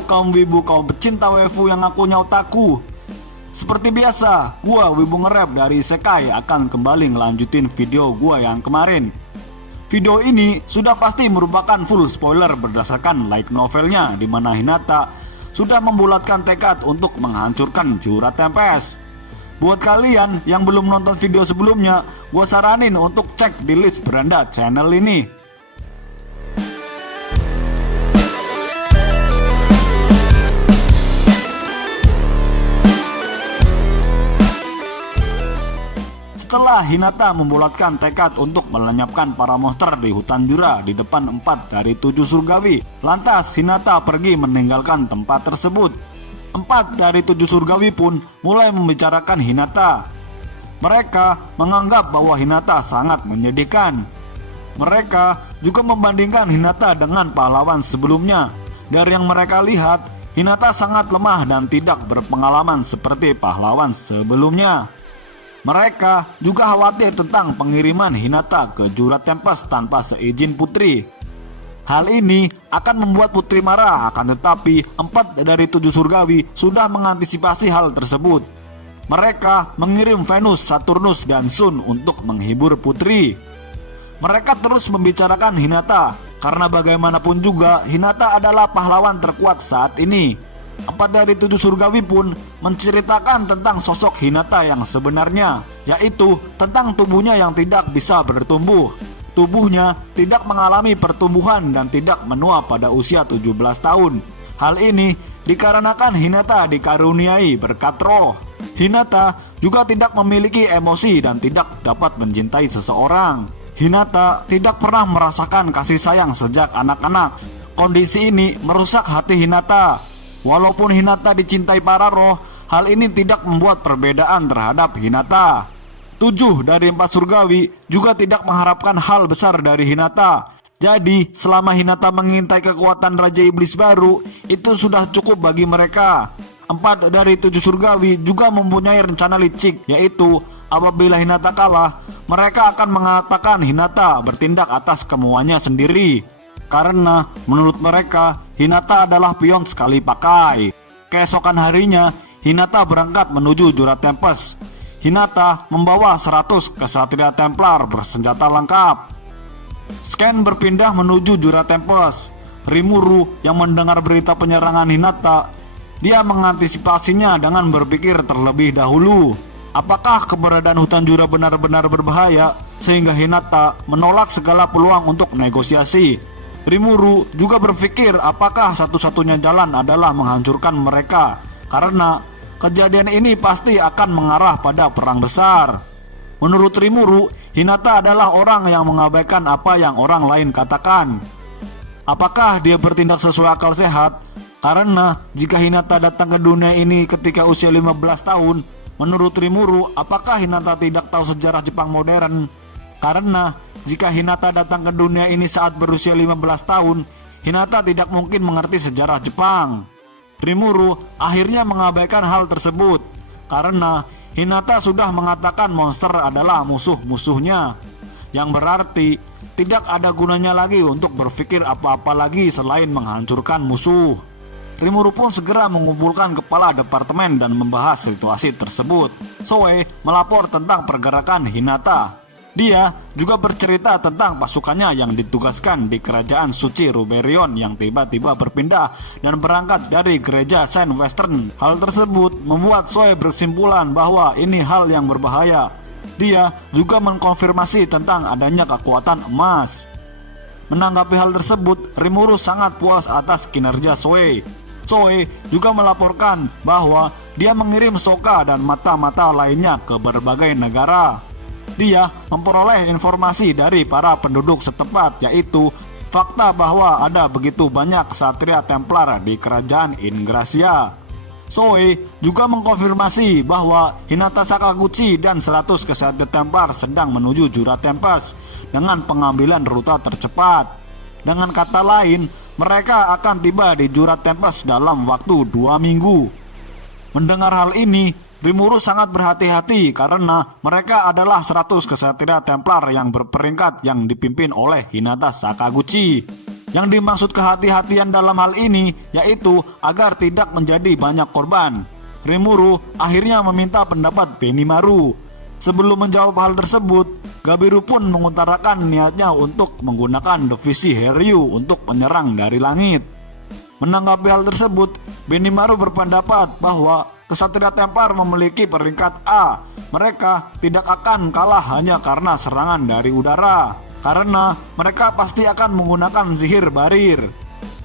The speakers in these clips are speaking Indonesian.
Halo kaum wibu, kaum pecinta waifu yang ngakunya otaku. Seperti biasa, gua Wibu Nge-Rap dari Isekai akan kembali ngelanjutin video gua yang kemarin. Video ini sudah pasti merupakan full spoiler berdasarkan light novelnya, di mana Hinata sudah membulatkan tekad untuk menghancurkan Jura Tempest. Buat kalian yang belum nonton video sebelumnya, gua saranin untuk cek di list beranda channel ini. Setelah Hinata membulatkan tekad untuk melenyapkan para monster di hutan Jura di depan 4 dari 7 surgawi, lantas Hinata pergi meninggalkan tempat tersebut. 4 dari 7 surgawi pun mulai membicarakan Hinata. Mereka menganggap bahwa Hinata sangat menyedihkan. Mereka juga membandingkan Hinata dengan pahlawan sebelumnya. Dari yang mereka lihat, Hinata sangat lemah dan tidak berpengalaman seperti pahlawan sebelumnya. Mereka juga khawatir tentang pengiriman Hinata ke Jura Tempest tanpa seizin putri. Hal ini akan membuat putri marah, akan tetapi 4 dari 7 surgawi sudah mengantisipasi hal tersebut. Mereka mengirim Venus, Saturnus, dan Sun untuk menghibur putri. Mereka terus membicarakan Hinata, karena bagaimanapun juga Hinata adalah pahlawan terkuat saat ini. 4 dari 7 surgawi pun menceritakan tentang sosok Hinata yang sebenarnya, yaitu tentang tubuhnya yang tidak bisa bertumbuh. Tubuhnya tidak mengalami pertumbuhan dan tidak menua pada usia 17 tahun. Hal ini dikarenakan Hinata dikaruniai berkat roh. Hinata juga tidak memiliki emosi dan tidak dapat mencintai seseorang. Hinata tidak pernah merasakan kasih sayang sejak anak-anak. Kondisi ini merusak hati Hinata. Walaupun Hinata dicintai para roh, hal ini tidak membuat perbedaan terhadap Hinata. 7 dari 4 surgawi juga tidak mengharapkan hal besar dari Hinata. Jadi selama Hinata mengintai kekuatan Raja Iblis baru, itu sudah cukup bagi mereka. 4 dari 7 surgawi juga mempunyai rencana licik, yaitu apabila Hinata kalah, mereka akan mengatakan Hinata bertindak atas kemauannya sendiri. Karena menurut mereka, Hinata adalah pion sekali pakai. Keesokan harinya, Hinata berangkat menuju Jura Tempest. Hinata membawa 100 kesatria Templar bersenjata lengkap. Scan berpindah menuju Jura Tempest. Rimuru yang mendengar berita penyerangan Hinata, dia mengantisipasinya dengan berpikir terlebih dahulu. Apakah keberadaan hutan Jura benar-benar berbahaya sehingga Hinata menolak segala peluang untuk negosiasi? Rimuru juga berpikir apakah satu-satunya jalan adalah menghancurkan mereka, karena kejadian ini pasti akan mengarah pada perang besar. Menurut Rimuru, Hinata adalah orang yang mengabaikan apa yang orang lain katakan. Apakah dia bertindak sesuai akal sehat? Karena jika Hinata datang ke dunia ini ketika usia 15 tahun, menurut Rimuru, apakah Hinata tidak tahu sejarah Jepang modern? Karena jika Hinata datang ke dunia ini saat berusia 15 tahun, Hinata tidak mungkin mengerti sejarah Jepang. Rimuru akhirnya mengabaikan hal tersebut, karena Hinata sudah mengatakan monster adalah musuh-musuhnya, yang berarti tidak ada gunanya lagi untuk berpikir apa-apa lagi selain menghancurkan musuh. Rimuru pun segera mengumpulkan kepala departemen dan membahas situasi tersebut. Soe melapor tentang pergerakan Hinata. Dia juga bercerita tentang pasukannya yang ditugaskan di kerajaan suci Ruberion yang tiba-tiba berpindah dan berangkat dari gereja Saint Western. Hal tersebut membuat Soe berkesimpulan bahwa ini hal yang berbahaya. Dia juga mengkonfirmasi tentang adanya kekuatan emas. Menanggapi hal tersebut, Rimuru sangat puas atas kinerja Soe. Soe juga melaporkan bahwa dia mengirim Soka dan mata-mata lainnya ke berbagai negara. Dia memperoleh informasi dari para penduduk setempat, yaitu fakta bahwa ada begitu banyak ksatria Templar di kerajaan Ingracia. Soe juga mengkonfirmasi bahwa Hinata Sakaguchi dan 100 ksatria Templar sedang menuju Jura Tempest dengan pengambilan rute tercepat. Dengan kata lain, mereka akan tiba di Jura Tempest dalam waktu 2 minggu. Mendengar hal ini, Rimuru sangat berhati-hati karena mereka adalah 100 ksatria Templar yang berperingkat yang dipimpin oleh Hinata Sakaguchi. Yang dimaksud kehati-hatian dalam hal ini yaitu agar tidak menjadi banyak korban. Rimuru akhirnya meminta pendapat Benimaru. Sebelum menjawab hal tersebut, Gabiru pun mengutarakan niatnya untuk menggunakan divisi Heryu untuk menyerang dari langit. Menanggapi hal tersebut, Benimaru berpendapat bahwa Kesatria Templar memiliki peringkat A. Mereka tidak akan kalah hanya karena serangan dari udara, karena mereka pasti akan menggunakan sihir barir.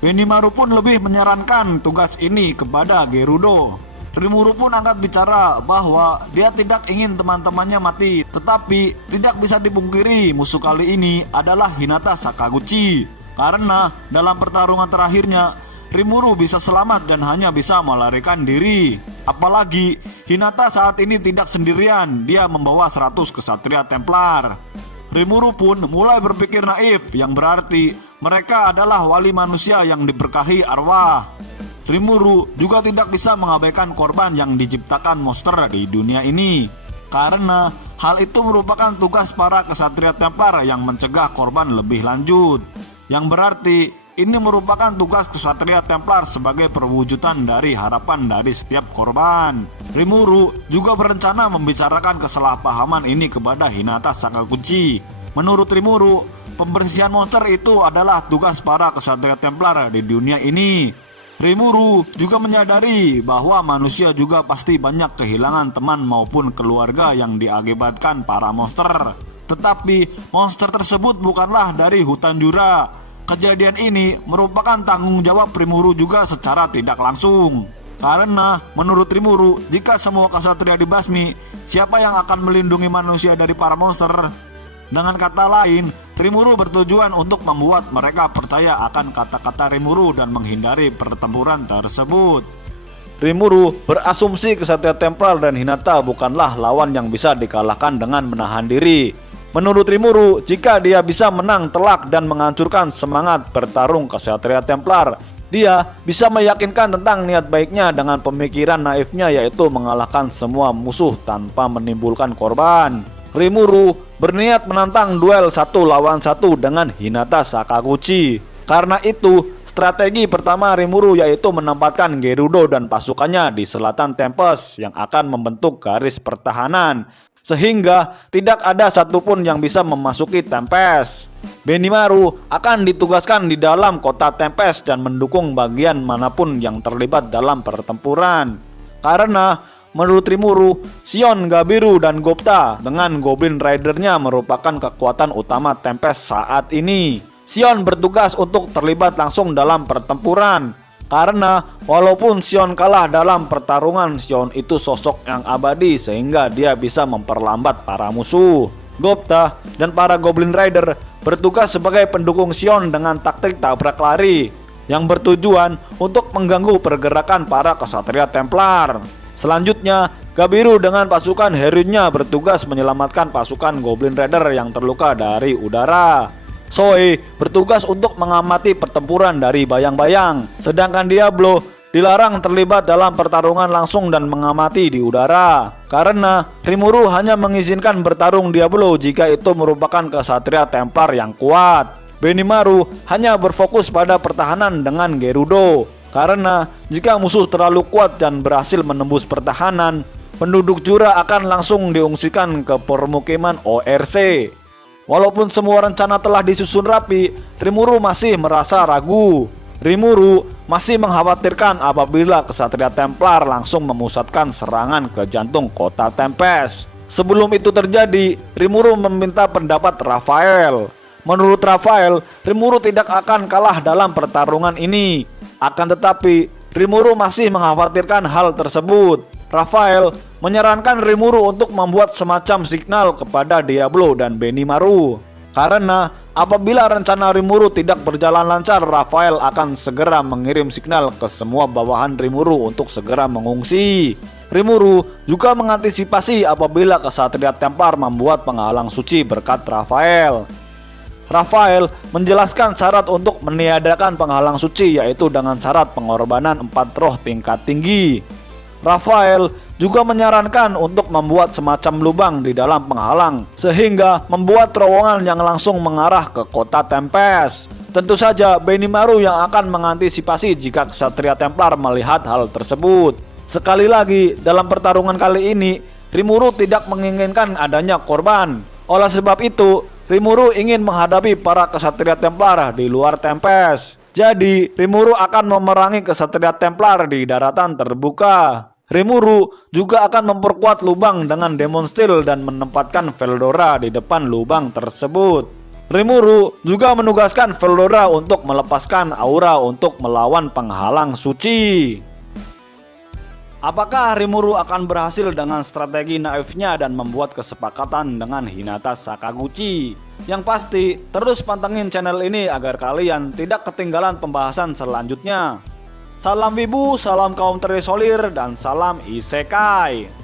Benimaru pun lebih menyarankan tugas ini kepada Gerudo. Rimuru pun angkat bicara bahwa dia tidak ingin teman-temannya mati, tetapi tidak bisa dipungkiri musuh kali ini adalah Hinata Sakaguchi. Karena dalam pertarungan terakhirnya, Rimuru bisa selamat dan hanya bisa melarikan diri. Apalagi Hinata saat ini tidak sendirian, dia membawa 100 Kesatria Templar. Rimuru pun mulai berpikir naif, yang berarti mereka adalah wali manusia yang diberkahi arwah. Rimuru juga tidak bisa mengabaikan korban yang diciptakan monster di dunia ini, karena hal itu merupakan tugas para Kesatria Templar yang mencegah korban lebih lanjut. Yang berarti ini merupakan tugas Kesatria Templar sebagai perwujudan dari harapan dari setiap korban. Rimuru juga berencana membicarakan kesalahpahaman ini kepada Hinata Sakaguchi. Menurut Rimuru, pembersihan monster itu adalah tugas para Kesatria Templar di dunia ini. Rimuru juga menyadari bahwa manusia juga pasti banyak kehilangan teman maupun keluarga yang diakibatkan para monster. Tetapi monster tersebut bukanlah dari hutan Jura. Kejadian ini merupakan tanggung jawab Rimuru juga secara tidak langsung. Karena menurut Rimuru, jika semua kesatria dibasmi, siapa yang akan melindungi manusia dari para monster? Dengan kata lain, Rimuru bertujuan untuk membuat mereka percaya akan kata-kata Rimuru dan menghindari pertempuran tersebut. Rimuru berasumsi Kesatria Templar dan Hinata bukanlah lawan yang bisa dikalahkan dengan menahan diri. Menurut Rimuru, jika dia bisa menang telak dan menghancurkan semangat bertarung Kesatria Templar, dia bisa meyakinkan tentang niat baiknya dengan pemikiran naifnya, yaitu mengalahkan semua musuh tanpa menimbulkan korban. Rimuru berniat menantang duel 1 lawan 1 dengan Hinata Sakaguchi. Karena itu, strategi pertama Rimuru yaitu menempatkan Gerudo dan pasukannya di selatan Tempest yang akan membentuk garis pertahanan, sehingga tidak ada satupun yang bisa memasuki Tempest. Benimaru akan ditugaskan di dalam kota Tempest dan mendukung bagian manapun yang terlibat dalam pertempuran. Karena menurut Rimuru, Shion, Gabiru, dan Gupta dengan Goblin Ridernya merupakan kekuatan utama Tempest saat ini. Shion bertugas untuk terlibat langsung dalam pertempuran, karena walaupun Shion kalah dalam pertarungan, Shion itu sosok yang abadi sehingga dia bisa memperlambat para musuh. Gupta dan para Goblin Rider bertugas sebagai pendukung Shion dengan taktik tabrak lari yang bertujuan untuk mengganggu pergerakan para Kesatria Templar. Selanjutnya, Gabiru dengan pasukan Herunya bertugas menyelamatkan pasukan Goblin Rider yang terluka dari udara. Zoe bertugas untuk mengamati pertempuran dari bayang-bayang, sedangkan Diablo dilarang terlibat dalam pertarungan langsung dan mengamati di udara. Karena Rimuru hanya mengizinkan bertarung Diablo jika itu merupakan Kesatria Templar yang kuat. Benimaru hanya berfokus pada pertahanan dengan Gerudo. Karena jika musuh terlalu kuat dan berhasil menembus pertahanan, penduduk Jura akan langsung diungsikan ke permukiman ORC. Walaupun semua rencana telah disusun rapi, Rimuru masih merasa ragu. Rimuru masih mengkhawatirkan apabila Kesatria Templar langsung memusatkan serangan ke jantung kota Tempest. Sebelum itu terjadi, Rimuru meminta pendapat Raphael. Menurut Raphael, Rimuru tidak akan kalah dalam pertarungan ini. Akan tetapi, Rimuru masih mengkhawatirkan hal tersebut. Raphael menyarankan Rimuru untuk membuat semacam signal kepada Diablo dan Benimaru. Karena apabila rencana Rimuru tidak berjalan lancar, Raphael akan segera mengirim signal ke semua bawahan Rimuru untuk segera mengungsi. Rimuru juga mengantisipasi apabila Kesatria Templar membuat penghalang suci berkat Raphael. Raphael menjelaskan syarat untuk meniadakan penghalang suci, yaitu dengan syarat pengorbanan 4 roh tingkat tinggi. Raphael juga menyarankan untuk membuat semacam lubang di dalam penghalang, sehingga membuat terowongan yang langsung mengarah ke kota Tempest. Tentu saja Benimaru yang akan mengantisipasi jika Ksatria Templar melihat hal tersebut. Sekali lagi, dalam pertarungan kali ini, Rimuru tidak menginginkan adanya korban. Oleh sebab itu, Rimuru ingin menghadapi para Ksatria Templar di luar Tempest. Jadi, Rimuru akan memerangi Ksatria Templar di daratan terbuka. Rimuru juga akan memperkuat lubang dengan Demon Steel dan menempatkan Veldora di depan lubang tersebut. Rimuru juga menugaskan Veldora untuk melepaskan aura untuk melawan penghalang suci. Apakah Rimuru akan berhasil dengan strategi naifnya dan membuat kesepakatan dengan Hinata Sakaguchi? Yang pasti, terus pantengin channel ini agar kalian tidak ketinggalan pembahasan selanjutnya. Salam Wibu, salam kaum terisolir, dan salam Isekai.